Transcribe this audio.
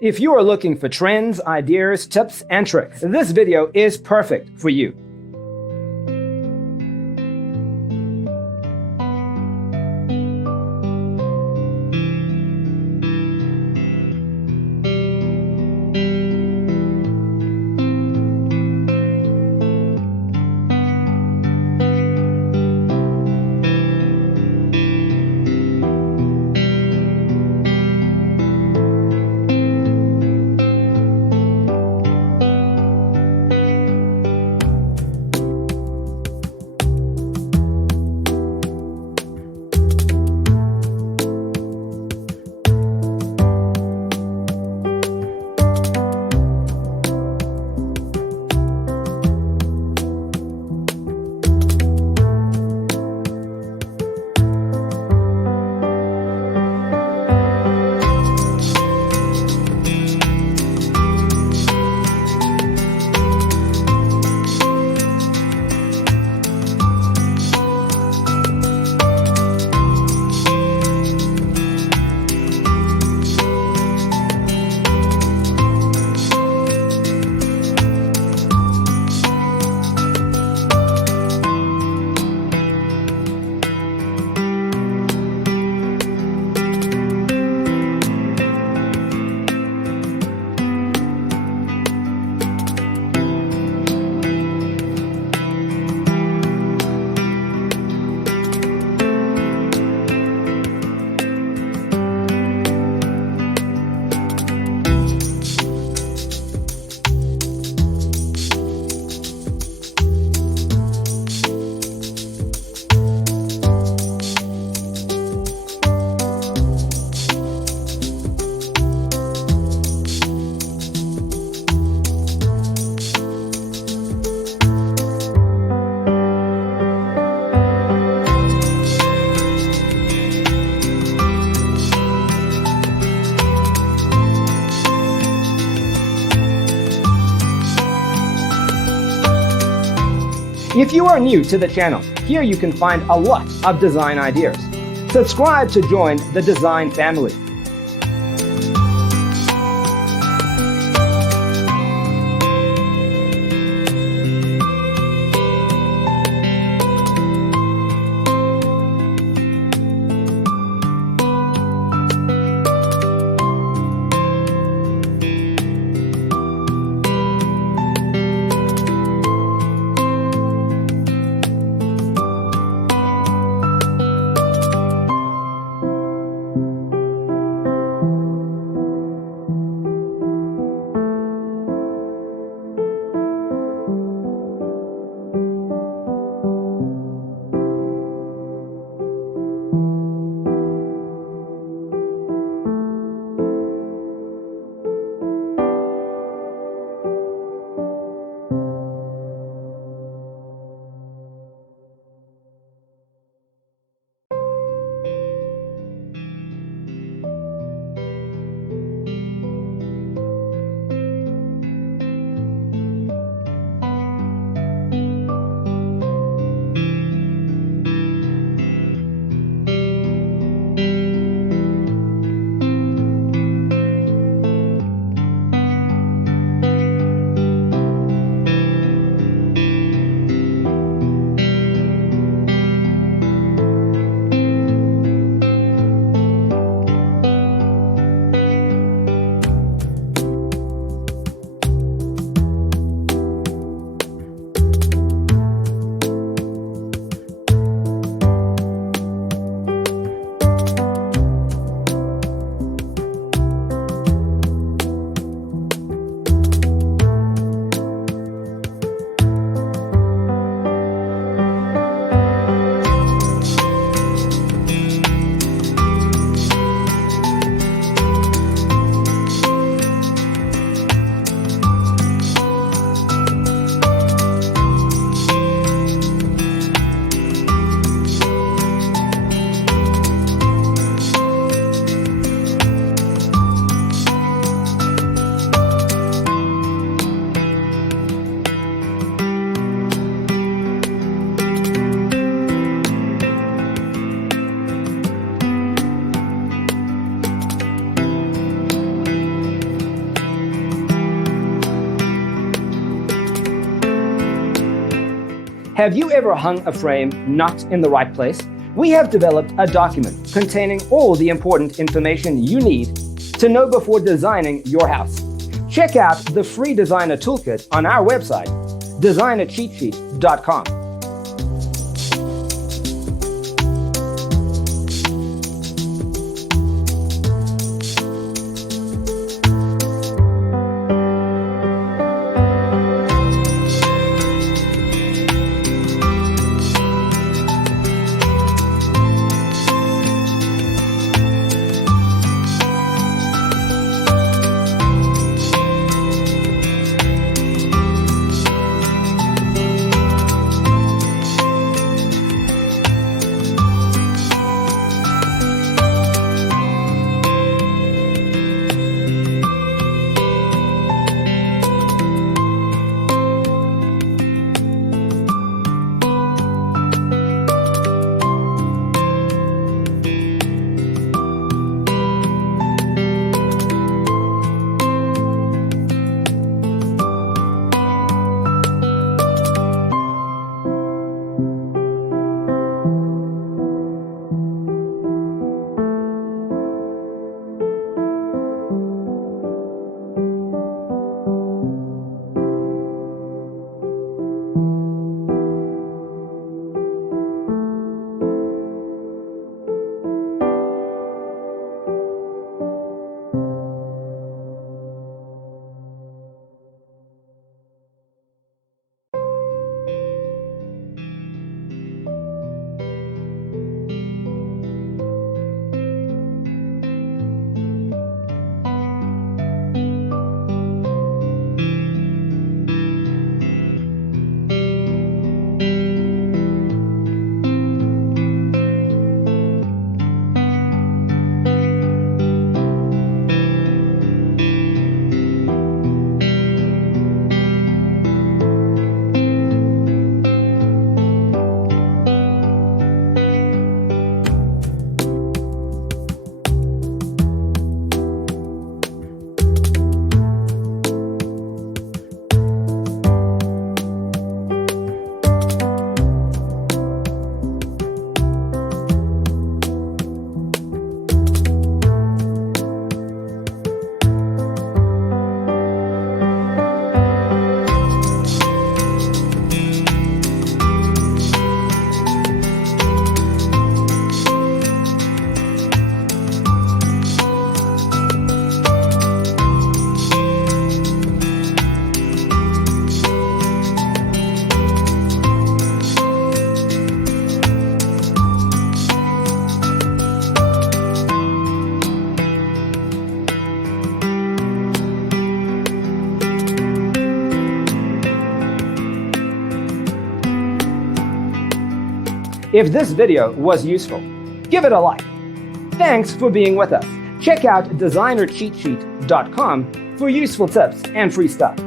If you are looking for trends, ideas, tips, and tricks, this video is perfect for you. If you are new to the channel, here you can find a lot of design ideas. Subscribe to join the design family. Have you ever hung a frame not in the right place? We have developed a document containing all the important information you need to know before designing your house. Check out the free designer toolkit on our website, designercheatsheet.com. If this video was useful, give it a like. Thanks for being with us. Check out designercheatsheet.com for useful tips and free stuff.